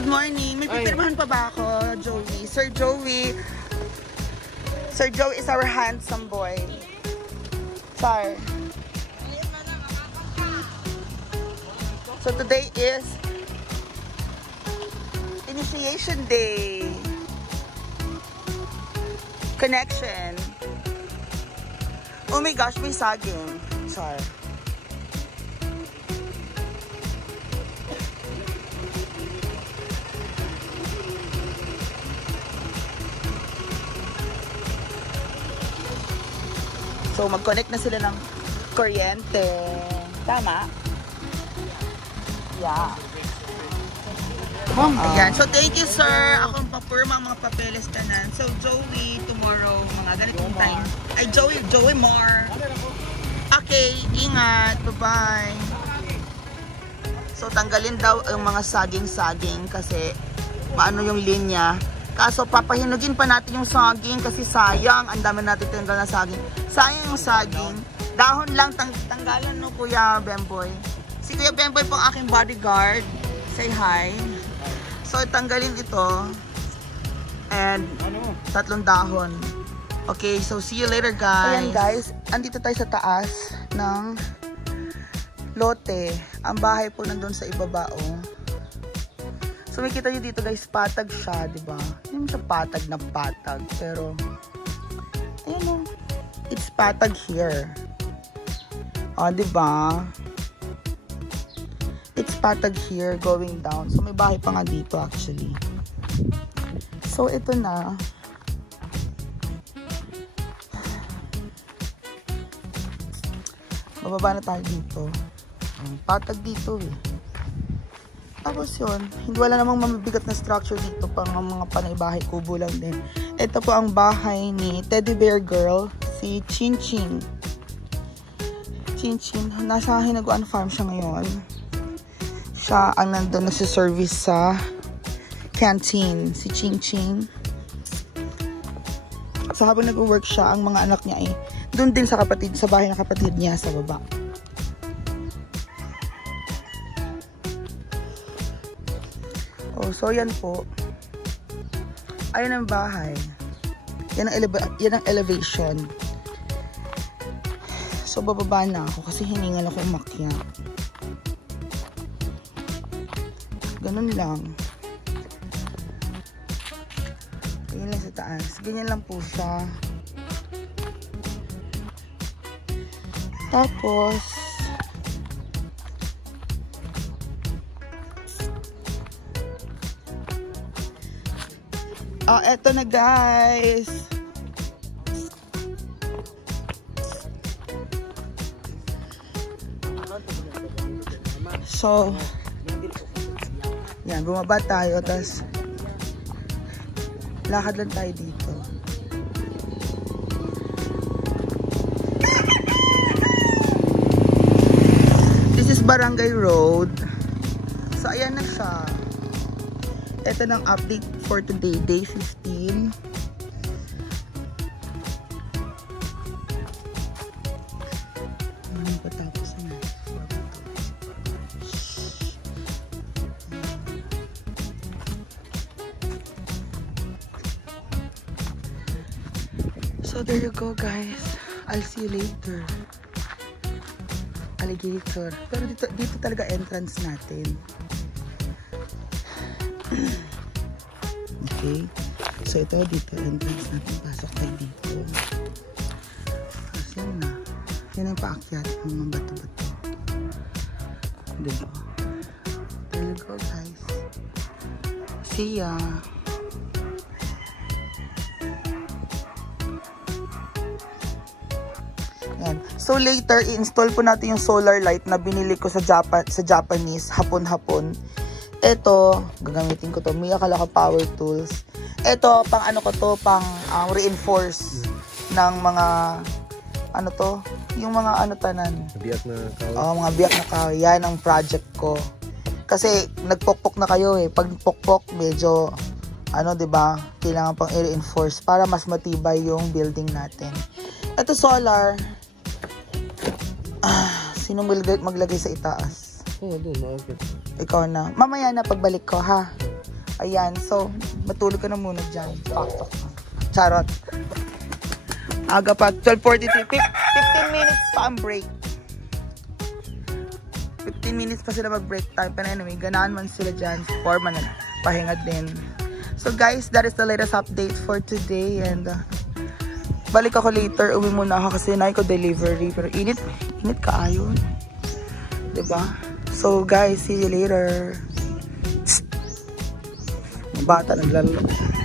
good morning. May pipirmahan pa ba ako, Joey? Sir Joey. Sir Joey is our handsome boy. Sir. So today is Initiation Day. Connection. Oh my gosh, may saging. Sir. So, mag-connect na sila ng kuryente. Tama? Yeah. Ayan. So, thank you, sir. Akong papurma ang mga papeles tanan. So, Joey, tomorrow, mga ganitong time. Ay, Joey more. Okay, ingat. Bye-bye. So, tanggalin daw yung mga saging-saging kasi paano yung linya. Kaso, papahinugin pa natin yung saging kasi sayang. Ang dami natin tanggal na saging. Sayang yung saging. Dahon lang, tanggalan no, Kuya Bemboy. Si Kuya Bemboy po ang aking bodyguard. Say hi. So, tanggalin ito. And, 3 dahon. Okay, so see you later, guys. Ayan, guys. Andito tayo sa taas ng lote. Ang bahay po nandun sa ibaba, oh. So, makikita nyo dito, guys, patag siya, diba? Hindi mo siya patag na patag. Pero, ayun, oh. It's patag here. O, diba? It's patag here going down. So, may bahay pa nga dito actually. So, ito na. Bababa na tayo dito. Patag dito eh. Tapos yun, hindi wala namang mabibigat na structure dito. Pang mga panay bahay, kubo lang din. Ito po ang bahay ni Teddy Bear Girl. Si Chin Chin. Chin Chin. Nasa Hinaguan Farm siya ngayon. Siya ang nandun nagsiservice sa canteen. Si Chin Chin. So habang nag-work siya, ang mga anak niya ay doon din sa kapatid, sa bahay ng kapatid niya sa baba. Oh, so yan po. Ayan ang bahay. Yan ang elevation. So, bababa na ako kasi hiningal ako umakyat. Ganun lang. Ganyan lang sa taas. Ganyan lang po siya. Tapos, eto na, guys. So, yan, bumaba tayo, tapos lakad lang tayo dito. This is Barangay Road. So, ayan na siya. Ito ng update for today, day 15. Patapos na. So there you go, guys. I'll see you later. Alligator. Pero dito talaga entrance natin. Okay. So ito dito entrance natin. Pasok tayo dito. Tapos yun na. Yan ang paakyat ng mga bato-bato. Diba? There you go, guys. See ya. Yan. So later, i-install po natin yung solar light na binili ko sa Japanese hapon-hapon. Ito, gagamitin ko to. Mia Kalaka Power Tools. Ito, pang ano ko to, pang reinforce ng mga, ano to, yung mga ano tanan. Biyak na kahoy. Oo, mga biyak na kahoy. Yan ang project ko. Kasi, nagpokpok na kayo eh. Pag pokpok, medyo, ano, diba, kailangan pang i-reinforce para mas matibay yung building natin. Ito, solar. Sino maglagay sa itaas? Oo, doon. Okay. Ikaw na. Mamaya na pagbalik ko, ha? Ayan, so, matulog ka na muna dyan. Paktok. Charot. Aga pa, 12:43. 15 minutes pa ang break. 15 minutes pa sila mag-break time. Pero anyway, ganaan man sila dyan. Forma na pahinga din. So guys, that is the latest update for today. And balik ako later. Uwi muna ako kasi na ko delivery. Pero init ka ayon. Diba? So guys, see you later. Bata naglalaro.